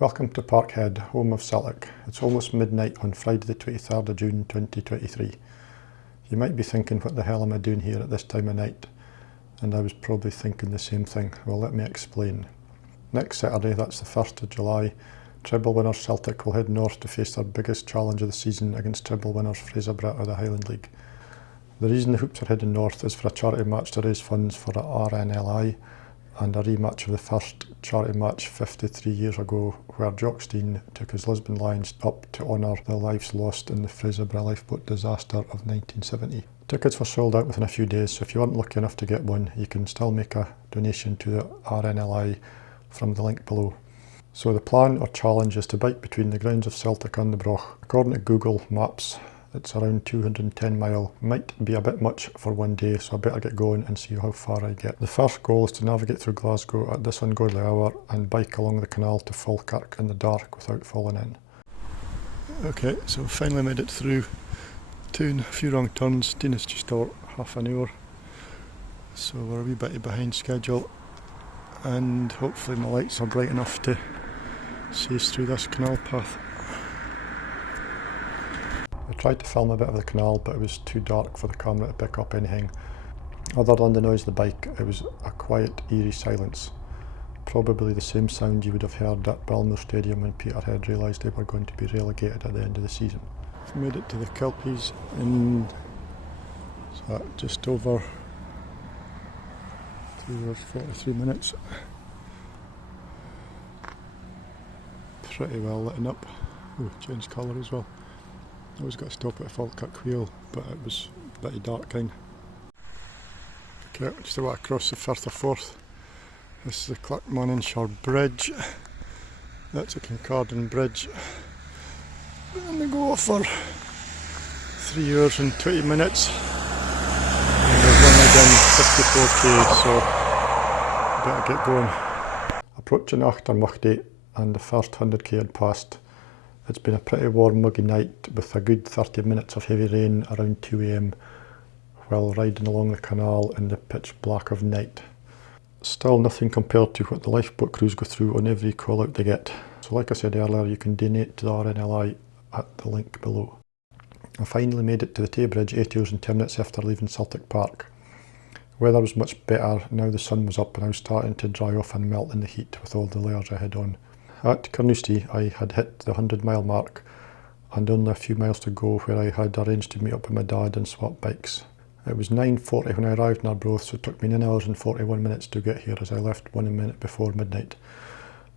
Welcome to Parkhead, home of Celtic. It's almost midnight on Friday the 23rd of June 2023. You might be thinking, what the hell am I doing here at this time of night? And I was probably thinking the same thing. Well, let me explain. Next Saturday, that's the 1st of July, Treble winners Celtic will head north to face their biggest challenge of the season against Treble winners Fraserburgh of the Highland League. The reason the Hoops are heading north is for a charity match to raise funds for the RNLI and a rematch of the first charity match 53 years ago, where Broch took his Lisbon Lions up to honour the lives lost in the Fraserbrugh lifeboat disaster of 1970. Tickets were sold out within a few days, so if you weren't lucky enough to get one, you can still make a donation to the RNLI from the link below. So the plan or challenge is to bike between the grounds of Celtic and the Broch. According to Google Maps, it's around 210 mile. Might be a bit much for one day, so I better get going and see how far I get. The first goal is to navigate through Glasgow at this ungodly hour and bike along the canal to Falkirk in the dark without falling in. Okay, so finally made it through town, a few wrong turns. Dina's just over half an hour, so we're a wee bit behind schedule, and hopefully my lights are bright enough to see us through this canal path. I tried to film a bit of the canal, but it was too dark for the camera to pick up anything. Other than the noise of the bike, it was a quiet, eerie silence. Probably the same sound you would have heard at Bellslea Stadium when Peterhead realised they were going to be relegated at the end of the season. I've made it to the Kelpies in just over 2 hours 43 minutes. Pretty well lit up. Ooh, changed colour as well. I always got to stop at a Falkirk wheel, but it was a bit dark kind. Okay, just about across the Firth of Forth. This is the Clackmannanshire Bridge. That's a Kincardine Bridge. And we go for 3 hours and 20 minutes. And we've run again 54k, so better get going. Approaching Achtermuchty, and the first 100k had passed. It's been a pretty warm, muggy night with a good 30 minutes of heavy rain around 2 AM while riding along the canal in the pitch black of night. Still nothing compared to what the lifeboat crews go through on every call out they get. So like I said earlier, you can donate to the RNLI at the link below. I finally made it to the Tay Bridge 8 hours and 10 minutes after leaving Celtic Park. Weather was much better now the sun was up and I was starting to dry off and melt in the heat with all the layers I had on. At Carnoustie, I had hit the 100 mile mark and only a few miles to go, where I had arranged to meet up with my dad and swap bikes. It was 9:40 when I arrived in Arbroath, so it took me 9 hours and 41 minutes to get here as I left 1 minute before midnight.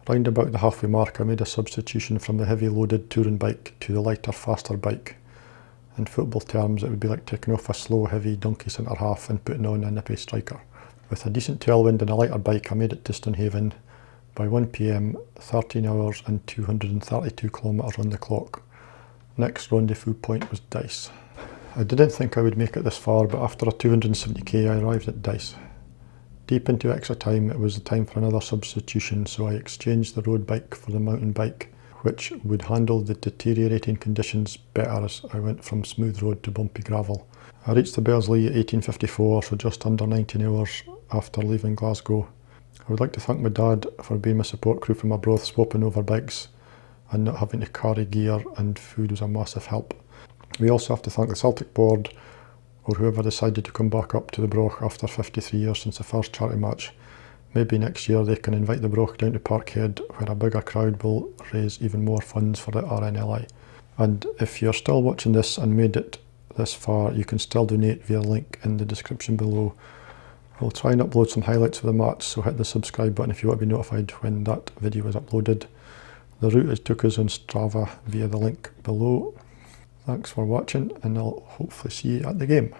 Round about the halfway mark, I made a substitution from the heavy loaded touring bike to the lighter, faster bike. In football terms, it would be like taking off a slow, heavy donkey centre half and putting on a nippy striker. With a decent tailwind and a lighter bike, I made it to Stonehaven by 1 PM, 13 hours and 232 kilometres on the clock. Next rendezvous point was Dice. I didn't think I would make it this far, but after a 270k I arrived at Dice. Deep into extra time, it was the time for another substitution, so I exchanged the road bike for the mountain bike, which would handle the deteriorating conditions better as I went from smooth road to bumpy gravel. I reached the Bellslea at 18:54, so just under 19 hours after leaving Glasgow. I would like to thank my dad for being my support crew from Arbroath, swapping over bikes and not having to carry gear, and food was a massive help. We also have to thank the Celtic board, or whoever decided to come back up to the Broch after 53 years since the first charity match. Maybe next year they can invite the Broch down to Parkhead, where a bigger crowd will raise even more funds for the RNLI. And if you're still watching this and made it this far, you can still donate via the link in the description below. I'll try and upload some highlights of the match, so hit the subscribe button if you want to be notified when that video is uploaded. The route it took us on Strava via the link below. Thanks for watching, and I'll hopefully see you at the game.